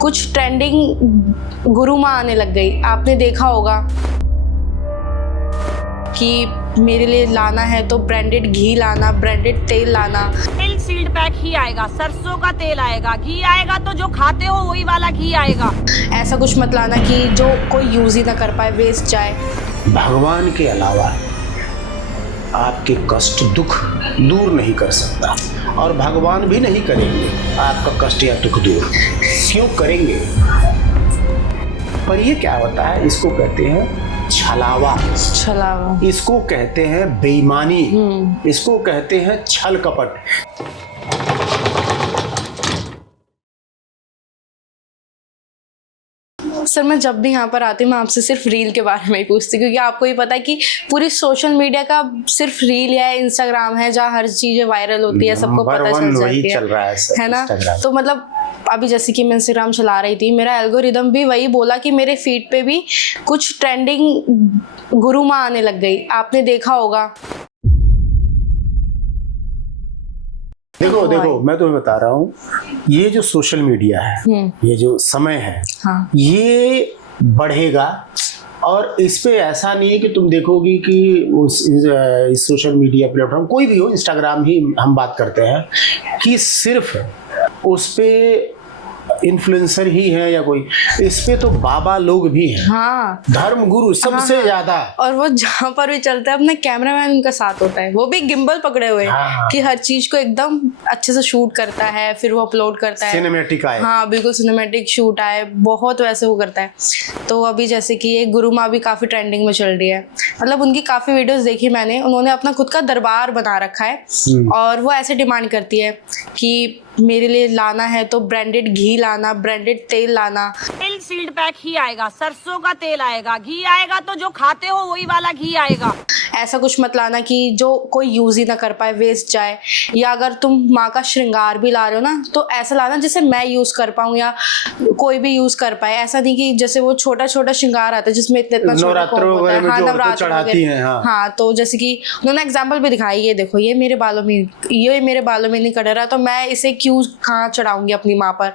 कुछ ट्रेंडिंग गुरु माँ आने लग गई। आपने देखा होगा कि मेरे लिए लाना है तो ब्रांडेड घी लाना, ब्रांडेड तेल लाना। तेल सील्ड पैक ही आएगा, सरसों का तेल आएगा, घी आएगा तो जो खाते हो वही वाला घी आएगा। ऐसा कुछ मत लाना कि जो कोई यूज ही ना कर पाए, वेस्ट जाए। भगवान के अलावा आपके कष्ट दुख दूर नहीं कर सकता, और भगवान भी नहीं करेंगे आपका कष्ट या दुख दूर। क्यों करेंगे? पर ये क्या होता है, इसको कहते हैं छलावा, इसको कहते हैं बेईमानी, इसको कहते हैं छल कपट। सर, मैं जब भी यहाँ पर आती हूँ मैं आपसे सिर्फ रील के बारे में ही पूछती हूँ, क्योंकि आपको ही पता है कि पूरी सोशल मीडिया का सिर्फ रील है, इंस्टाग्राम है, जहाँ हर चीजें वायरल होती है, सबको पता चल जाती चल रहा है ना। तो मतलब अभी जैसे कि मैं इंस्टाग्राम चला रही थी, मेरा एल्गोरिदम भी वही बोला कि मेरे फीड पे भी कुछ ट्रेंडिंग गुरु माँ आने लग गई। आपने देखा होगा। देखो मैं तुम्हें बता रहा हूँ, ये जो सोशल मीडिया है, ये जो समय है, हाँ। ये बढ़ेगा। और इस पे ऐसा नहीं है कि तुम देखोगी कि इस सोशल मीडिया प्लेटफॉर्म कोई भी हो, इंस्टाग्राम ही हम बात करते हैं, कि सिर्फ उस पे इन्फ्लुएंसर ही है या कोई, इस पे तो बाबा लोग भी हैं, हाँ, धर्म गुरु सबसे ज्यादा। और वो जहाँ पर भी चलता है अपना कैमरामैन उनका साथ होता है, वो भी गिम्बल पकड़े हुए हाँ। कि हर चीज को एकदम अच्छे से शूट करता है, फिर वो अपलोड करता है। सिनेमैटिक आए, हाँ बिल्कुल सिनेमैटिक शूट आए, बहुत वैसे वो करता है। तो अभी जैसे कि ये गुरु माँ भी काफी ट्रेंडिंग में चल रही है, मतलब उनकी काफी वीडियोस देखी मैंने। उन्होंने अपना खुद का दरबार बना रखा है, और वो ऐसे डिमांड करती है कि मेरे लिए लाना है तो ब्रांडेड घी लाना, ब्रांडेड तेल लाना। तेल सील्ड पैक ही आएगा, सरसों का तेल आएगा, घी आएगा तो जो खाते हो वही वाला घी आएगा। ऐसा कुछ मत लाना कि जो कोई यूज ही ना कर पाए, वेस्ट जाए। या अगर तुम माँ का श्रृंगार भी ला रहे हो ना, तो ऐसा लाना जैसे मैं यूज कर पाऊँ या कोई भी यूज कर पाए। ऐसा नहीं कि जैसे वो छोटा छोटा श्रृंगार आता है जिसमें इतना नवरात्र वगैरह में जो औरतें चढ़ाती हैं। हाँ, तो जैसे कि उन्होंने एग्जाम्पल भी दिखाई, ये देखो ये मेरे बालों में नहीं कट रहा, तो मैं इसे क्यों कहाँ चढ़ाऊंगी अपनी माँ पर।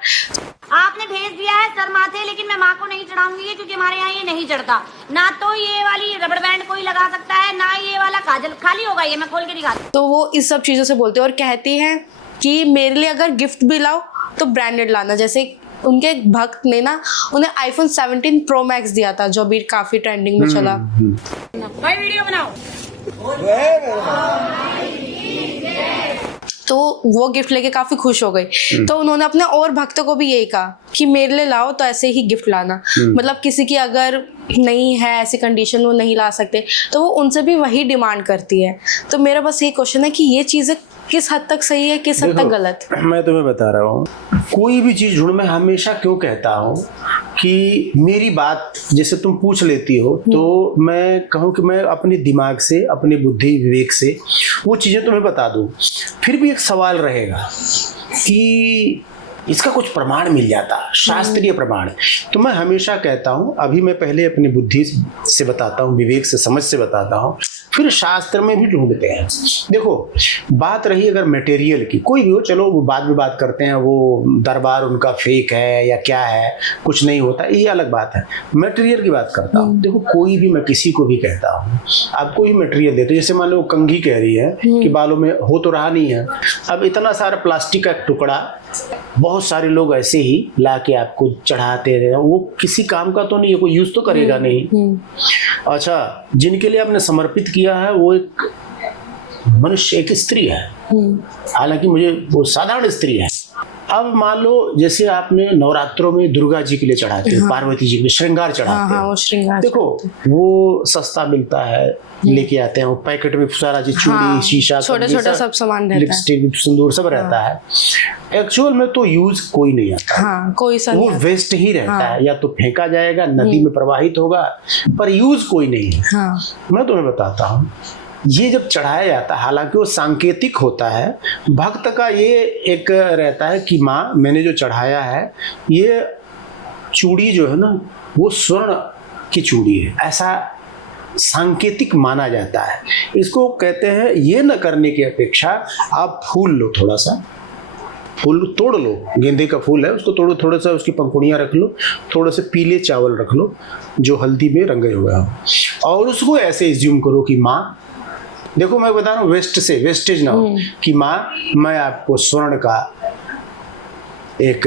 आपने भेज दिया है सर माथे, लेकिन मैं माँ को नहीं चढ़ाऊंगी क्योंकि हमारे यहाँ ये नहीं चढ़ता। ना तो ये वाली रबड़ बैंड कोई लगा सकता है, ना ये वाला काजल। खाली होगा ये, मैं खोल के दिखाती। तो वो इस सब चीजों से बोलते हैं, और कहती हैं कि मेरे लिए अगर गिफ्ट भी लाओ तो ब्रांडेड लाना। जैसे उनके एक भक्त ने ना उन्हें iPhone 17 Pro Max दिया था, जो भी काफी ट्रेंडिंग में चला। भाई वीडियो बनाओ। तो वो गिफ्ट लेके काफी खुश हो गई। तो उन्होंने अपने और भक्तों को भी यही कहा कि मेरे लिए लाओ तो ऐसे ही गिफ्ट लाना। मतलब किसी की अगर नहीं है ऐसी कंडीशन, वो नहीं ला सकते, तो वो उनसे भी वही डिमांड करती है। तो मेरा बस ये क्वेश्चन है कि ये चीजें किस हद तक सही है, किस हद तक गलत। मैं तुम्हें बता रहा हूँ, कोई भी चीज ढूंढ, मैं हमेशा क्यों कहता हूँ कि मेरी बात जैसे तुम पूछ लेती हो, तो मैं कहूँ कि मैं अपने दिमाग से, अपने बुद्धि विवेक से वो चीजें तुम्हें बता दूँ। फिर भी एक सवाल रहेगा कि इसका कुछ प्रमाण मिल जाता, शास्त्रीय प्रमाण। तो मैं हमेशा कहता हूँ, अभी मैं पहले अपनी बुद्धि से बताता हूँ, विवेक से, समझ से बताता हूँ, फिर शास्त्र में भी ढूंढते हैं। देखो, बात रही अगर मटेरियल की, कोई भी हो, चलो वो बाद में बात करते हैं, वो दरबार उनका फेक है या क्या है, कुछ नहीं होता, ये अलग बात है। मटेरियल की बात करता हूँ। देखो, कोई भी, मैं किसी को भी कहता हूँ, आप कोई मटेरियल देते, जैसे मान लो कंघी कह रही है कि बालों में हो तो रहा नहीं है, अब इतना सारा प्लास्टिक का टुकड़ा बहुत सारे लोग ऐसे ही ला के आपको चढ़ाते रहे, वो किसी काम का तो नहीं है, कोई यूज तो करेगा नहीं। अच्छा, जिनके लिए आपने समर्पित किया है वो एक मनुष्य, एक स्त्री है, हालांकि मुझे वो साधारण स्त्री है। अब मान लो जैसे आपने नवरात्रों में दुर्गा जी के लिए चढ़ाते हो, पार्वती जी के लिए श्रृंगार चढ़ाते हो, वो श्रृंगार देखो वो सस्ता मिलता है, लेके आते हैं, वो पैकेट में सारा चीज, चूड़ी, शीशा, छोटा सब सामान रहता है, लिपस्टिक, सिंदूर सब रहता है। एक्चुअल में तो यूज कोई नहीं आता, कोई सा वो वेस्ट ही रहता है, या तो फेंका जाएगा, नदी में प्रवाहित होगा, पर यूज कोई नहीं है। मैं तुम्हें बताता हूँ, ये जब चढ़ाया जाता है, हालांकि वो सांकेतिक होता है, भक्त का ये एक रहता है कि माँ मैंने जो चढ़ाया है, ये चूड़ी जो है ना वो स्वर्ण की चूड़ी है, ऐसा सांकेतिक माना जाता है। इसको कहते हैं, ये न करने की अपेक्षा आप फूल लो थोड़ा सा, फूल तोड़ लो, गेंदे का फूल है उसको तोड़ो, थोड़ा सा उसकी पंखुड़ियाँ रख लो, थोड़े से पीले चावल रख लो जो हल्दी में रंगे हुए हो, और उसको ऐसे एज्यूम करो कि माँ, देखो मैं बता रहा हूँ वेस्ट से वेस्टेज ना हो, कि माँ मैं आपको स्वर्ण का एक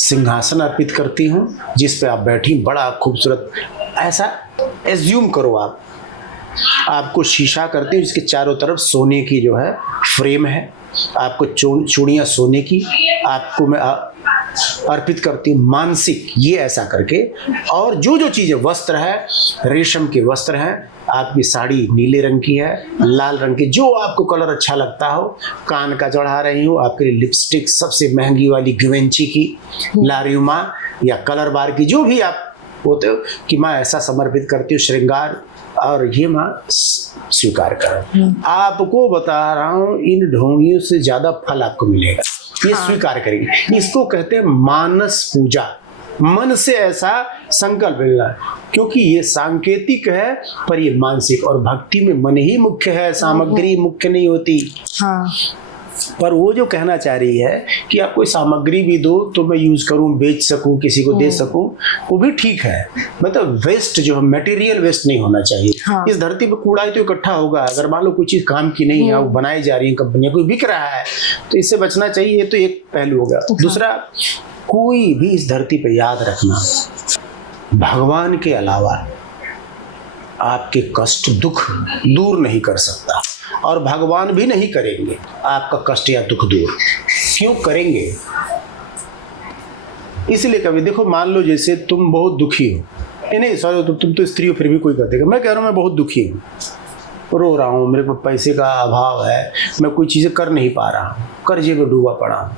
सिंहासन अर्पित करती हूँ जिस पे आप बैठी, बड़ा खूबसूरत, ऐसा एज्यूम करो आप। आपको शीशा करती हूँ जिसके चारों तरफ सोने की जो है फ्रेम है, आपको चूड़ियाँ सोने की आपको मैं अर्पित करती हूँ, मानसिक, ये ऐसा करके। और जो जो चीज़ें, वस्त्र है, रेशम के वस्त्र हैं, आपकी साड़ी नीले रंग की है, लाल रंग की, जो आपको कलर अच्छा लगता हो, कान का चढ़ा रही हूँ, आपके लिए लिपस्टिक सबसे महंगी वाली गिवेंची की, लारियुमा या कलर बार की, जो भी आप होते हो, कि मैं ऐसा समर्पित करती हूँ श्रृंगार, और ये माँ स्वीकार करो। आपको बता रहा हूँ इन ढोंगियों से ज्यादा फल आपको मिलेगा, ये स्वीकार करेंगे। इसको कहते हैं मानस पूजा, मन से ऐसा संकल्प लेना, क्योंकि ये सांकेतिक है पर ये मानसिक, और भक्ति में मन ही मुख्य है, सामग्री मुख्य नहीं होती। हाँ। पर वो जो कहना चाह रही है कि आप कोई सामग्री भी दो तो मैं यूज करूं, बेच सकूं, किसी को दे सकूं, वो भी ठीक है। मतलब वेस्ट जो है, मटेरियल वेस्ट नहीं होना चाहिए। हाँ। इस धरती पे कूड़ा ही तो इकट्ठा होगा, अगर मान लो कोई चीज काम की नहीं है, वो बनाई जा रही है, कंपनियां कोई बिक रहा है, तो इससे बचना चाहिए। ये तो एक पहलू होगा। दूसरा, कोई भी इस धरती पे याद रखना, भगवान के अलावा आपके कष्ट दुख दूर नहीं कर सकता, और भगवान भी नहीं करेंगे आपका कष्ट या दुख दूर। क्यों करेंगे? इसलिए कभी देखो, मान लो जैसे तुम बहुत दुखी हो, नहीं सॉरी, तुम तो स्त्री हो फिर भी कोई कर देगा, मैं कह रहा हूँ मैं बहुत दुखी हूँ, रो रहा हूँ, मेरे पास पैसे का अभाव है, मैं कोई चीज़ें कर नहीं पा रहा हूँ, कर्जे में डूबा पड़ा हूँ,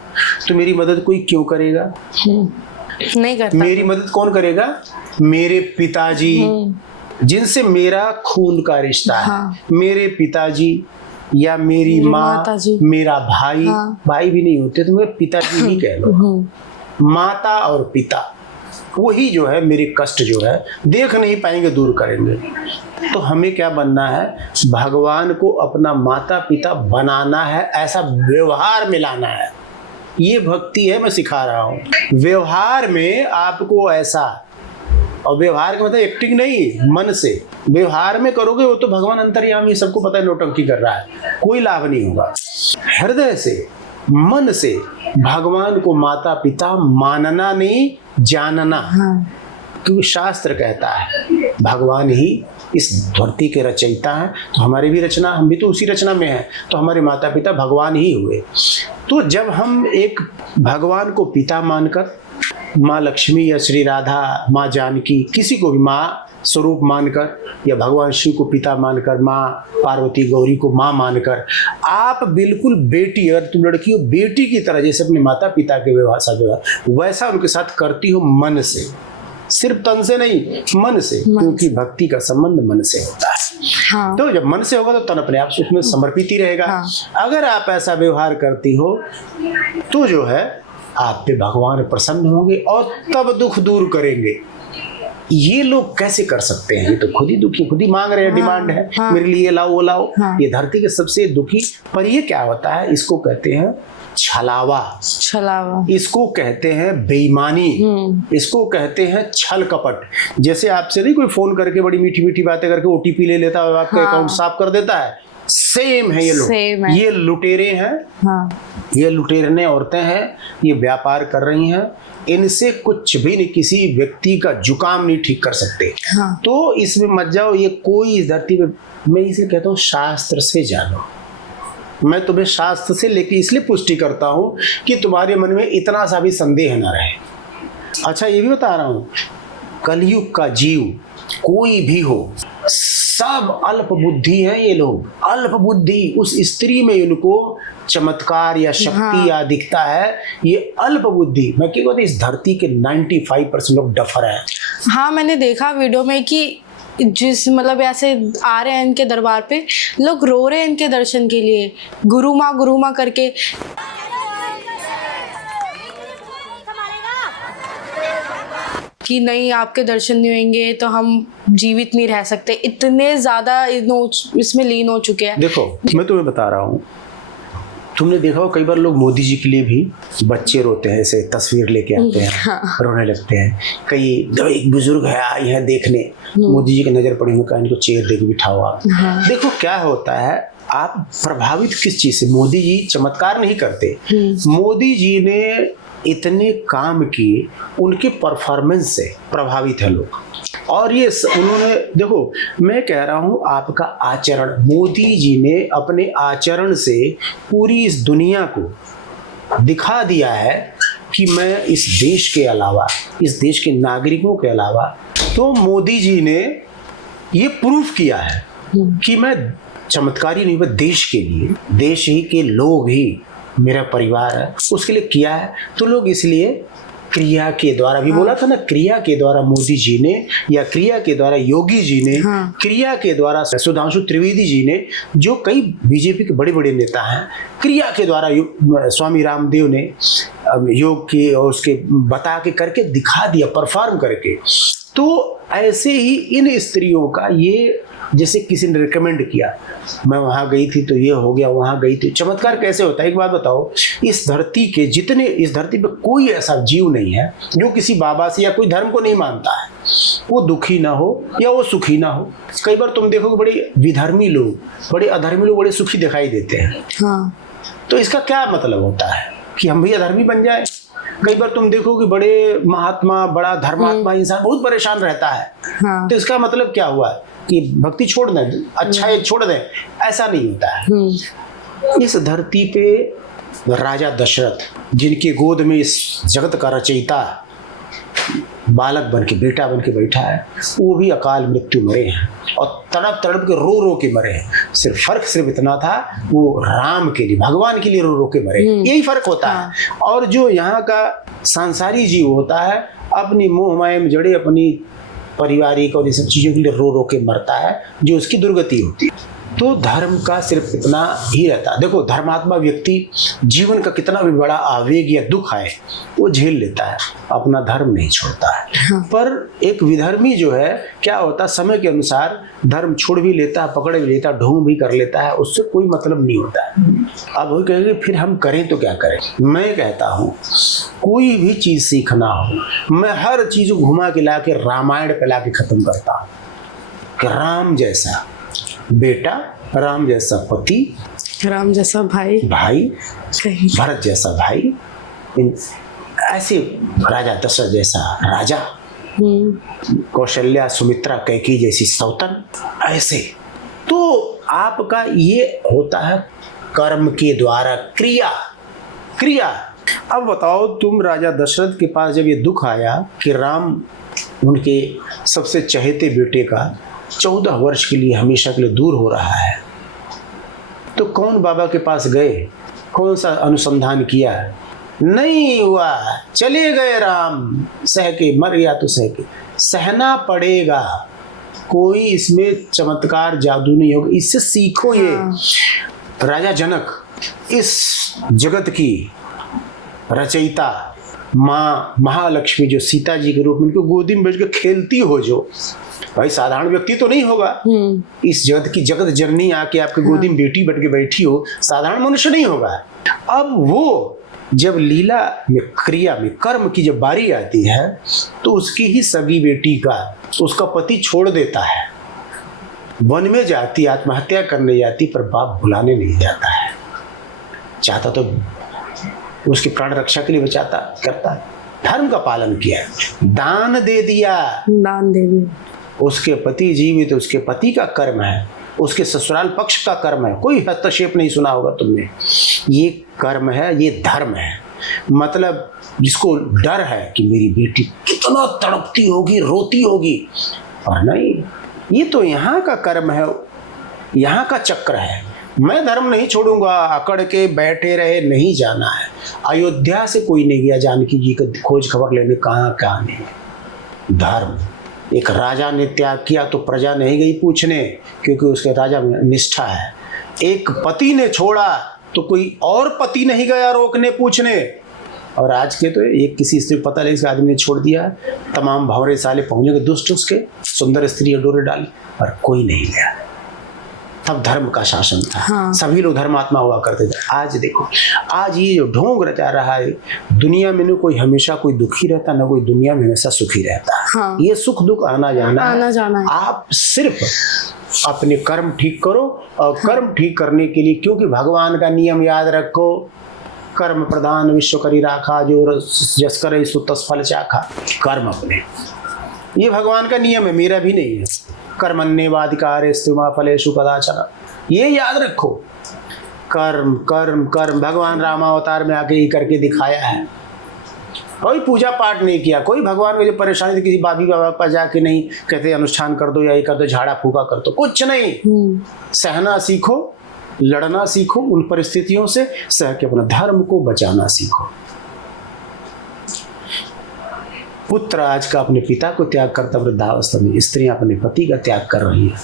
तो मेरी मदद कोई क्यों करेगा? नहीं करता। मेरी मदद कौन करेगा? मेरे पिताजी, जिनसे मेरा खून का रिश्ता है। हाँ। मेरे पिताजी या मेरी माँ, माताजी, मेरा भाई, हाँ। भाई भी नहीं होते तो मेरे पिताजी ही कह लो, माता और पिता, वही जो है मेरे कष्ट जो है देख नहीं पाएंगे, दूर करेंगे। तो हमें क्या बनना है? भगवान को अपना माता पिता बनाना है, ऐसा व्यवहार में लाना है। ये भक्ति है, मैं सिखा रहा हूँ। व्यवहार में आपको ऐसा, और व्यवहार का मतलब एक्टिंग नहीं, मन से व्यवहार में करोगे, वो तो भगवान अंतर्यामी, सबको पता है नौटंकी कर रहा है, कोई लाभ नहीं होगा। हृदय से, मन से भगवान को माता पिता मानना नहीं, जानना। हाँ। क्योंकि शास्त्र कहता है भगवान ही इस धरती के रचयिता हैं, तो हमारी भी रचना, हम भी तो उसी रचना में हैं, तो हमारे माता पिता भगवान ही हुए। तो जब हम एक भगवान को पिता मानकर, माँ लक्ष्मी या श्री राधा, माँ जानकी, किसी को भी माँ स्वरूप मानकर, या भगवान शिव को पिता मानकर, माँ पार्वती गौरी को माँ मानकर, आप बिल्कुल बेटी, अगर तुम लड़की हो, बेटी की तरह जैसे अपने माता पिता के व्यवहार सा व्यवहार वैसा उनके साथ करती हो, मन से, सिर्फ तन से नहीं, मन से, क्योंकि भक्ति का संबंध मन से होता है। हाँ। तो जब मन से होगा तो तन अपने आप से उसमें समर्पित ही रहेगा। हाँ। अगर आप ऐसा व्यवहार करती हो तो जो है आप पे भगवान प्रसन्न होंगे और तब दुख दूर करेंगे। ये लोग कैसे कर सकते हैं? ये तो खुद ही दुखी, खुद ही मांग रहे हैं, डिमांड है, हाँ। मेरे लिए लाओ वो लाओ। हाँ। ये धरती के सबसे दुखी। पर ये क्या होता है? इसको कहते हैं छलावा, छलावा, इसको कहते हैं बेईमानी, इसको कहते हैं छल कपट। जैसे आपसे नहीं कोई फोन करके बड़ी मीठी मीठी बातें करके ओटीपी ले लेता है, आपका अकाउंट साफ कर देता है, सेम है ये लोग। सेम है। ये लुटेरे हैं। हाँ। ये लुटेरने औरतें हैं, ये व्यापार कर रही हैं, इनसे कुछ भी नहीं, किसी व्यक्ति का जुकाम नहीं ठीक कर सकते। हाँ। तो इसमें मत जाओ। ये कोई इस धरती पे, मैं इसे कहता हूँ शास्त्र से जानो। मैं तुम्हें शास्त्र से लेके इसलिए पुष्टि करता हूँ कि तुम्हारे मन में इतना सा भी संदेह न रहे। अच्छा, ये भी बता रहा हूँ, कलयुग का जीव कोई भी हो, सब अल्प बुद्धि है। ये लोग अल्प बुद्धि, उस स्त्री में इनको चमत्कार या शक्ति या दिखता है, ये अल्प बुद्धि। मैं क्या कहता, इस धरती के 95% लोग डफर हैं। हाँ, मैंने देखा वीडियो में कि जिस मतलब ऐसे आ रहे हैं इनके दरबार पे, लोग रो रहे हैं इनके दर्शन के लिए, गुरु माँ करके। कि नहीं, आपके दर्शन नहीं होंगे तो हम जीवित नहीं रह सकते। इतने ज़्यादा इसमें लीन हो चुके हैं। देखो, मैं तुम्हें बता रहा हूँ, तुमने देखा हो कई बार लोग मोदी जी के लिए भी बच्चे रोते हैं, ऐसे तस्वीर लेके आते हैं, रोने लगते हैं। कई एक बुजुर्ग है आई है देखने, मोदी जी की नजर पड़ी, उनका इनको चेयर देके बिठाओ आप। देखो क्या होता है, आप प्रभावित किस चीज से? मोदी जी चमत्कार नहीं करते, मोदी जी ने इतने काम किए, उनके परफॉर्मेंस से प्रभावित है लोग। और ये उन्होंने, देखो मैं कह रहा हूँ आपका आचरण, मोदी जी ने अपने आचरण से पूरी इस दुनिया को दिखा दिया है कि मैं इस देश के अलावा, इस देश के नागरिकों के अलावा, तो मोदी जी ने ये प्रूफ किया है कि मैं चमत्कारी नहीं, मैं देश के लिए, देश ही के लोग ही मेरा परिवार है, उसके लिए किया है। तो लोग इसलिए क्रिया के द्वारा भी बोला था ना, क्रिया के द्वारा मोदी जी ने, या क्रिया के द्वारा योगी जी ने, क्रिया के द्वारा सुधांशु त्रिवेदी जी ने, जो कई बीजेपी के बड़े बड़े नेता हैं, क्रिया के द्वारा स्वामी रामदेव ने योग की और उसके बता के करके दिखा दिया, परफॉर्म करके। तो ऐसे ही इन स्त्रियों का ये, जैसे किसी ने रिकमेंड किया, मैं वहाँ गई थी तो ये हो गया, वहाँ गई थी। चमत्कार कैसे होता है? एक बात बताओ, इस धरती के जितने, इस धरती पे कोई ऐसा जीव नहीं है जो किसी बाबा से या कोई धर्म को नहीं मानता है, वो दुखी ना हो या वो सुखी ना हो। कई बार तुम देखोगे बड़े विधर्मी लोग, बड़े अधर्मी लोग बड़े सुखी दिखाई देते हैं। तो इसका क्या मतलब होता है कि हम भी अधर्मी बन जाए? कई बार तुम देखोगे बड़े महात्मा, बड़ा धर्मात्मा इंसान बहुत परेशान रहता है। तो इसका मतलब क्या हुआ कि भक्ति छोड़ दें, अच्छा है छोड़ दें? ऐसा नहीं होता है। इस धरती पे राजा दशरथ, जिनके गोद में इस जगत का रचयिता बालक बन के, बेटा बन के बैठा है, वो भी अकाल मृत्यु मरे हैं और तड़प तड़प के रो रो के मरे हैं। फर्क सिर्फ इतना था, वो राम के लिए, भगवान के लिए रो रो के मरे, यही फर्क होता है। और जो यहाँ का सांसारी जीव होता है, अपनी मोह माया में जड़े, अपनी पारिवारिक और ये सब चीज़ों के लिए रो रो के मरता है, जो उसकी दुर्गति होती है। तो धर्म का सिर्फ इतना ही रहता है। देखो धर्मात्मा व्यक्ति जीवन का कितना भी बड़ा आवेग या दुख आए वो झेल लेता है, अपना धर्म नहीं छोड़ता है। पर एक विधर्मी जो है, क्या होता है, समय के अनुसार धर्म छोड़ भी लेता है, पकड़ भी लेता है, ढोंग भी कर लेता है, उससे कोई मतलब नहीं होता है। अब वो कहेंगे फिर हम करें तो क्या करें? मैं कहता हूँ कोई भी चीज़ सीखना हो, मैं हर चीज़ घुमा के ला के रामायण पे ला के खत्म करता हूँ कि राम जैसा बेटा, राम जैसा पति, राम जैसा भाई, भरत जैसा भाई, ऐसे राजा दशरथ जैसा राजा, कौशल्या सुमित्रा कैकेयी जैसी सौतन, ऐसे। तो आपका ये होता है कर्म के द्वारा क्रिया। अब बताओ, तुम राजा दशरथ के पास जब ये दुख आया कि राम उनके सबसे चहेते बेटे का 14 वर्ष के लिए, हमेशा के लिए दूर हो रहा है, तो कौन बाबा के पास गए? कौन सा अनुसंधान किया? नहीं हुआ, चले गए राम, सह के मर गया तो सह के, सहना पड़ेगा। कोई इसमें चमत्कार जादू नहीं होगा, इससे सीखो। ये राजा जनक, इस जगत की रचयिता माँ महालक्ष्मी, जो सीता जी के रूप में उनको गोदी में बैठ के खेलती हो, जो भाई साधारण व्यक्ति तो नहीं होगा, इस जगत की जगत जननी आके आपके गोदी में बेटी बन के बैठी हो, साधारण मनुष्य नहीं होगा। अब वो जब लीला में, क्रिया में, कर्म की जब बारी आती है, तो उसकी ही सगी बेटी का उसका पति छोड़ देता है, वन में जाती, आत्महत्या करने जाती, पर बाप भुलाने नहीं जाता है। चाहता तो उसकी प्राण रक्षा के लिए बचाता, करता, धर्म का पालन किया, दान दे दिया। उसके पति जीवित, उसके पति का कर्म है, उसके ससुराल पक्ष का कर्म है, कोई हस्तक्षेप नहीं सुना होगा तुमने। ये कर्म है, ये धर्म है। मतलब जिसको डर है कि मेरी बेटी कितना तड़पती होगी, रोती होगी, और नहीं, ये तो यहाँ का कर्म है, यहाँ का चक्र है। मैं धर्म नहीं छोड़ूंगा, अकड़ के बैठे रहे, नहीं जाना है। अयोध्या से कोई नहीं गया जानकी जी का खोज खबर लेने, कहाँ कहाँ नहीं। धर्म, एक राजा ने त्याग किया तो प्रजा नहीं गई पूछने, क्योंकि उसके राजा में निष्ठा है। एक पति ने छोड़ा तो कोई और पति नहीं गया रोकने पूछने। और आज के तो एक किसी स्त्री पता लगे, आदमी ने छोड़ दिया, तमाम भंवरे साले पहुंचे दुष्ट, उसके सुंदर स्त्री डोरे डाली, और कोई नहीं गया। तब धर्म का शासन था। हाँ। सभी लोग धर्मात्मा हुआ करते थे। आज देखो, आज ये जो ढोंग रचा रहा है दुनिया में, न कोई हमेशा कोई दुखी रहता, न कोई दुनिया में हमेशा सुखी रहता। हाँ। ये सुख दुख आना जाना है। आप सिर्फ अपने कर्म ठीक करो, और कर्म ठीक करने के लिए, क्योंकि भगवान का नियम याद रखो, कर्म प्रधान विश्व करी राखा, जो जस करे सो तस फल चाखा। कर्म अपने, ये भगवान का नियम है, मेरा भी नहीं है। कर्मण्येवाधिकारे स्त्रीमा फलेषु कदाचन, ये याद रखो। कर्म कर्म कर्म, भगवान रामावतार में आके ही करके दिखाया है। कोई पूजा पाठ नहीं किया, कोई भगवान को जो परेशानी थी किसी बाबी बाबा पर जाके नहीं कहते अनुष्ठान कर दो या ये कर दो, झाड़ा फूका कर दो, कुछ नहीं। सहना सीखो, लड़ना सीखो उन परिस्थितियों से, सह के अपना धर्म को बचाना सीखो। पुत्र आज का अपने पिता को त्याग करता वृद्धावस्था में, स्त्रियां अपने पति का त्याग कर रही है।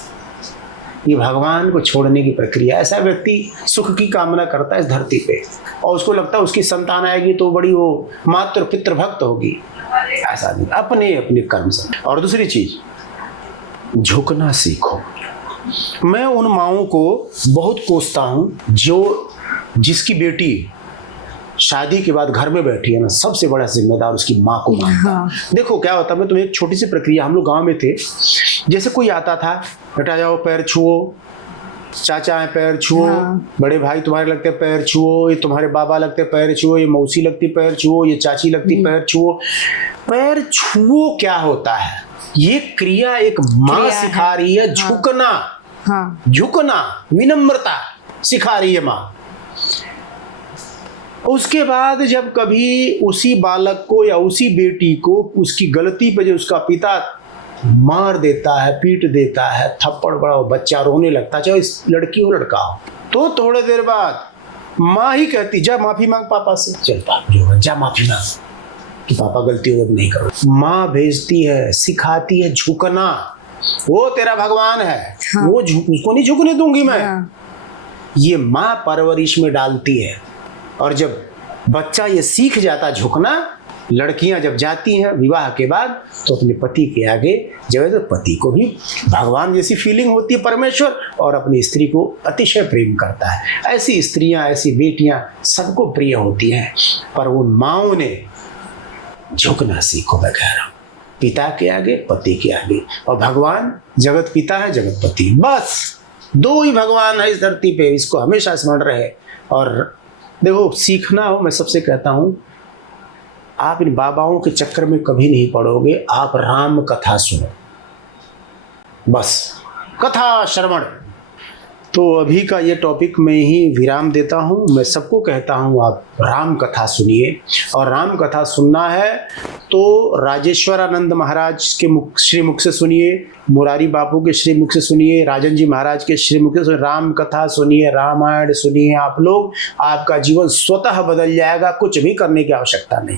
ये भगवान को छोड़ने की प्रक्रिया। ऐसा व्यक्ति सुख की कामना करता है इस धरती पे, और उसको लगता है उसकी संतान आएगी तो बड़ी वो मातृ पितृ भक्त होगी। ऐसा नहीं, अपने अपने कर्म से। और दूसरी चीज, झुकना सीखो। मैं उन माओं को बहुत कोसता हूं जो जिसकी बेटी शादी के बाद घर में बैठी है ना, सबसे बड़ा जिम्मेदार उसकी माँ को मानता। हाँ। देखो क्या होता है, मैं तुम्हें एक छोटी सी प्रक्रिया, हम लोग गांव में थे, जैसे कोई आता था, बेटा जाओ पैर छुओ, चाचा है पैर छुओ, हाँ। बड़े भाई तुम्हारे लगते पैर छुओ, ये तुम्हारे बाबा लगते पैर छुओ, ये मौसी लगती पैर छुओ, ये चाची लगती पैर छुओ। पैर छुओ क्या होता है? ये क्रिया एक माँ सिखा रही है, झुकना। हाँ। झुकना, विनम्रता सिखा रही है माँ। उसके बाद जब कभी उसी बालक को या उसी बेटी को उसकी गलती पे जो उसका पिता मार देता है, पीट देता है, थप्पड़ बड़ा, बच्चा रोने लगता है, चाहे इस लड़की हो लड़का हो, तो थोड़े देर बाद माँ ही कहती जा माफी मांग पापा से, चल पाप जो है जा माफी मांग कि पापा गलती हो नहीं करो। माँ भेजती है, सिखाती है झुकना। वो तेरा भगवान है। हाँ। वो उसको नहीं झुकने दूंगी मैं। हाँ। ये माँ परवरिश में डालती है, और जब बच्चा ये सीख जाता झुकना, लड़कियां जब जाती हैं विवाह के बाद तो अपने पति के आगे जब है तो पति को भी भगवान जैसी फीलिंग होती है परमेश्वर, और अपनी स्त्री को अतिशय प्रेम करता है। ऐसी स्त्रियां, ऐसी बेटियां सबको प्रिय होती हैं, पर उन माओं ने झुकना सीखो। मैं कह रहा हूं, पिता के आगे, पति के आगे। और भगवान जगत पिता है, जगत पति, बस दो ही भगवान है इस धरती पे, इसको हमेशा स्मरण रहे। और देखो, सीखना हो, मैं सबसे कहता हूं, आप इन बाबाओं के चक्कर में कभी नहीं पड़ोगे। आप राम कथा सुनो, बस कथा श्रवण। तो अभी का ये टॉपिक में ही विराम देता हूँ। मैं सबको कहता हूँ आप राम कथा सुनिए, और राम कथा सुनना है तो राजेश्वरानंद महाराज के श्रीमुख से सुनिए, मुरारी बापू के श्रीमुख से सुनिए, राजन जी महाराज के श्रीमुख से सुनिए। राम कथा सुनिए, रामायण सुनिए आप लोग, आपका जीवन स्वतः बदल जाएगा, कुछ भी करने की आवश्यकता नहीं।